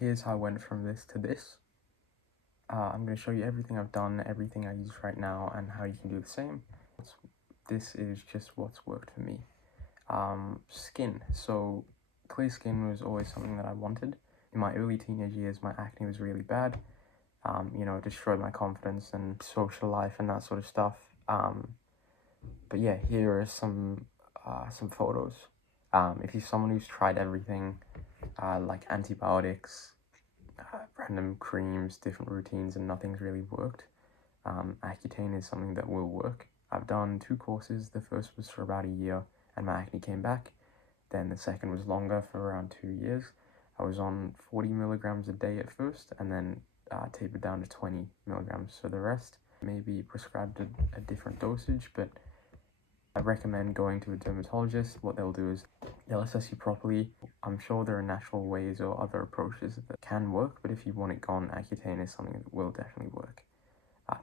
Here's how I went from this to this. I'm going to show you everything I've done, everything I use right now, and how you can do the same. This is just what's worked for me. Skin. So clear skin was always something that I wanted. In my early teenage years, my acne was really bad. It destroyed my confidence and social life and that sort of stuff. But yeah, here are some photos. If you're someone who's tried everything, like antibiotics, random creams, different routines, and nothing's really worked, Accutane is something that will work. I've done 2 courses. The first was for about a year, and my acne came back. Then the second was longer for around 2 years. I was on 40 milligrams a day at first, and then tapered down to 20 milligrams for the rest. Maybe prescribed a different dosage, but I recommend going to a dermatologist. What they'll do is they'll assess you properly. I'm sure there are natural ways or other approaches that can work, but if you want it gone, Accutane is something that will definitely work.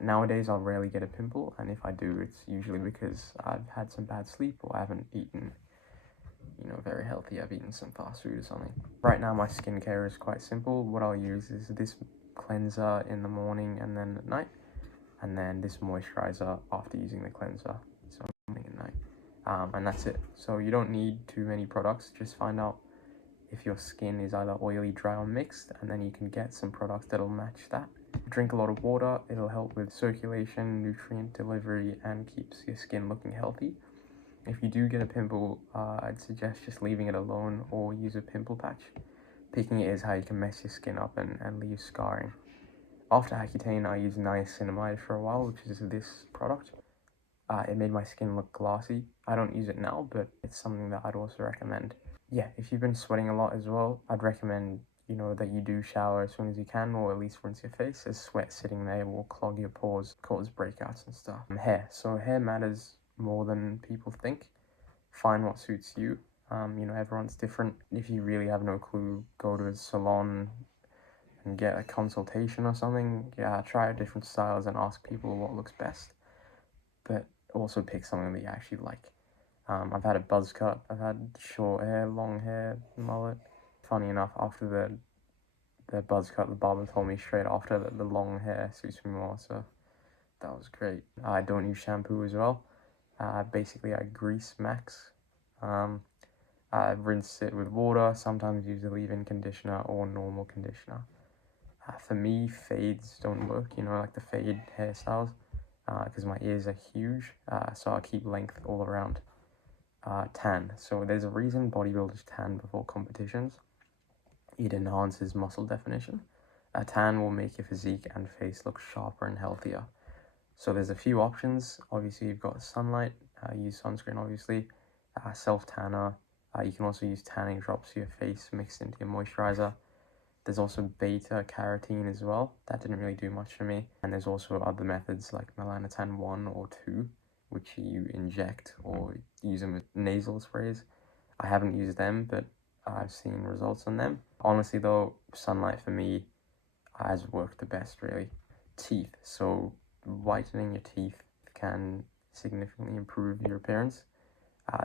Nowadays, I'll rarely get a pimple, and if I do, it's usually because I've had some bad sleep or I haven't eaten, very healthy. I've eaten some fast food or something. Right now, my skincare is quite simple. What I'll use is this cleanser in the morning and then at night, and then this moisturizer after using the cleanser, so morning and night. And that's it. So you don't need too many products. Just find out if your skin is either oily, dry, or mixed, and then you can get some products that'll match that. Drink a lot of water. It'll help with circulation, nutrient delivery, and keeps your skin looking healthy. If you do get a pimple, I'd suggest just leaving it alone or use a pimple patch. Picking it is how you can mess your skin up and leave scarring. After Accutane, I used niacinamide for a while, which is this product. It made my skin look glossy. I don't use it now, but it's something that I'd also recommend. Yeah, if you've been sweating a lot as well, I'd recommend, that you do shower as soon as you can, or at least rinse your face, as sweat sitting there will clog your pores, cause breakouts and stuff. Hair. So hair matters more than people think. Find what suits you. Everyone's different. If you really have no clue, go to a salon and get a consultation or something. Yeah, try different styles and ask people what looks best. But also pick something that you actually like. I've had a buzz cut, I've had short hair, long hair, mullet. Funny enough, after the buzz cut, the barber told me straight after that the long hair suits me more, so that was great. I don't use shampoo as well. Basically, I grease max. I rinse it with water, sometimes use a leave-in conditioner or normal conditioner. For me, fades don't work, like the fade hairstyles, because my ears are huge, so I keep length all around. Tan. So there's a reason bodybuilders tan before competitions. It enhances muscle definition. A tan will make your physique and face look sharper and healthier. So there's a few options. Obviously, you've got sunlight. Use sunscreen, obviously. Self-tanner. You can also use tanning drops for your face mixed into your moisturizer. There's also beta-carotene as well. That didn't really do much for me. And there's also other methods like melanotan 1 or 2, which you inject or use them with nasal sprays. I haven't used them, but I've seen results on them. Honestly though, sunlight for me has worked the best, really. Teeth. So whitening your teeth can significantly improve your appearance.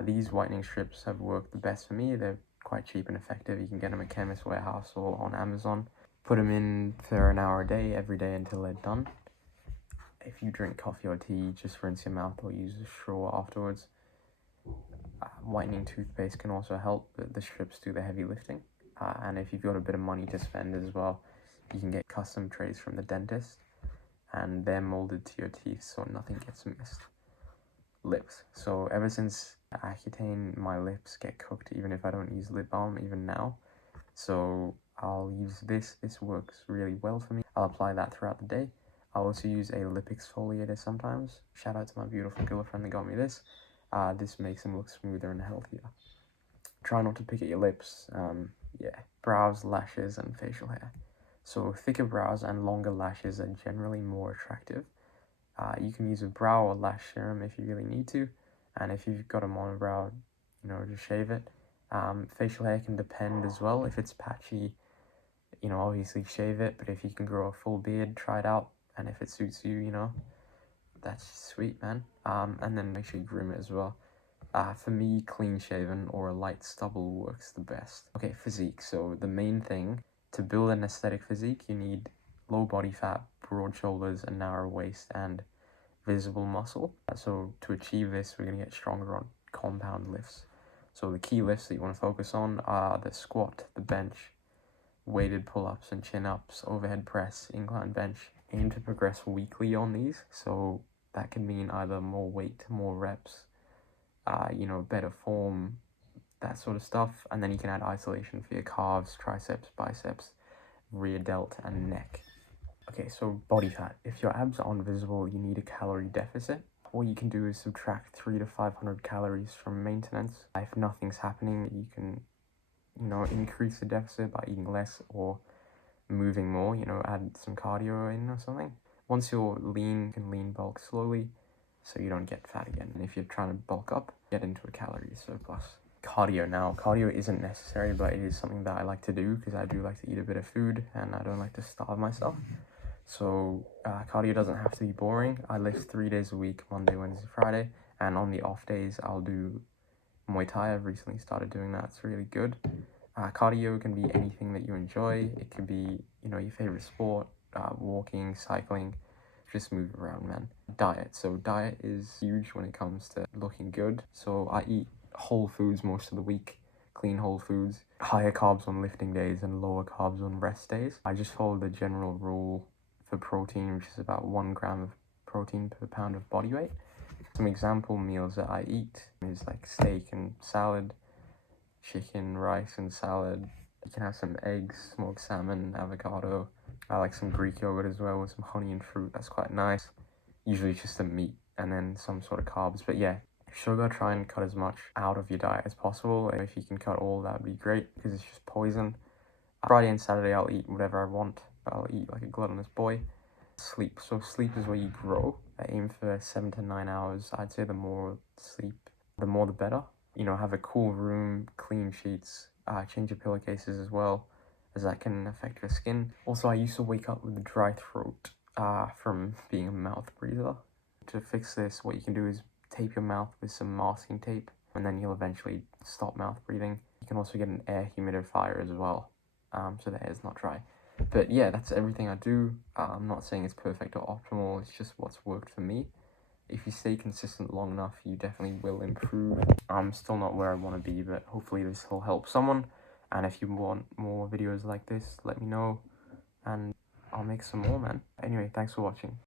These whitening strips have worked the best for me. They're quite cheap and effective. You can get them at Chemist Warehouse or on Amazon. Put them in for an hour a day, every day until they're done. If you drink coffee or tea, just rinse your mouth or use a straw afterwards. Whitening toothpaste can also help, but the strips do the heavy lifting. And if you've got a bit of money to spend as well, you can get custom trays from the dentist, and they're molded to your teeth so nothing gets missed. Lips. So ever since Accutane, my lips get cooked even if I don't use lip balm, even now. So I'll use this. This works really well for me. I'll apply that throughout the day. I'll also use a lip exfoliator sometimes. Shout out to my beautiful girlfriend that got me this. This makes them look smoother and healthier. Try not to pick at your lips. Brows, lashes, and facial hair. So thicker brows and longer lashes are generally more attractive. You can use a brow or lash serum if you really need to, and if you've got a monobrow, just shave it. Facial hair can depend as well. If it's patchy, obviously shave it, but if you can grow a full beard, try it out, and if it suits you, that's sweet, man. And then make sure you groom it as well. For me, clean shaven or a light stubble works the best. Okay, physique. So the main thing To build an aesthetic physique, you need low body fat, broad shoulders, a narrow waist, and visible muscle. So to achieve this, we're going to get stronger on compound lifts. So the key lifts that you want to focus on are the squat, the bench, weighted pull-ups and chin-ups, overhead press, incline bench. Aim to progress weekly on these. So that can mean either more weight, more reps, better form, that sort of stuff. And then you can add isolation for your calves, triceps, biceps, rear delt, and neck. Okay, so body fat. If your abs aren't visible, you need a calorie deficit. What you can do is subtract 300 to 500 calories from maintenance. If nothing's happening, you can, increase the deficit by eating less or moving more, add some cardio in or something. Once you're lean, you can lean bulk slowly so you don't get fat again. And if you're trying to bulk up, get into a calorie surplus. Cardio now. Cardio isn't necessary, but it is something that I like to do because I do like to eat a bit of food and I don't like to starve myself. So cardio doesn't have to be boring. I lift 3 days a week, Monday, Wednesday, Friday, and on the off days I'll do Muay Thai. I've recently started doing that. It's really good. Cardio can be anything that you enjoy. It could be, your favorite sport, walking, cycling, just move around, man. Diet. So diet is huge when it comes to looking good. So I eat whole foods most of the week, clean whole foods, higher carbs on lifting days and lower carbs on rest days. I just follow the general rule for protein, which is about 1 gram of protein per pound of body weight. Some example meals that I eat is like steak and salad, chicken, rice and salad. You can have some eggs, smoked salmon, avocado. I like some Greek yogurt as well with some honey and fruit. That's quite nice. Usually just the meat and then some sort of carbs. But yeah, sugar, try and cut as much out of your diet as possible. And if you can cut all, that would be great because it's just poison. Friday and Saturday, I'll eat whatever I want. I'll eat like a gluttonous boy. Sleep. So sleep is where you grow. I aim for 7 to 9 hours. I'd say the more sleep, the more the better. Have a cool room, clean sheets, change your pillowcases as well, as that can affect your skin. Also, I used to wake up with a dry throat from being a mouth breather. To fix this, what you can do is tape your mouth with some masking tape, and then you'll eventually stop mouth breathing. You can also get an air humidifier as well, so the air is not dry. But yeah, that's everything I do. I'm not saying it's perfect or optimal, it's just what's worked for me. If you stay consistent long enough, you definitely will improve. I'm still not where I want to be, but hopefully this will help someone. And if you want more videos like this, let me know, and I'll make some more, man. Anyway, thanks for watching.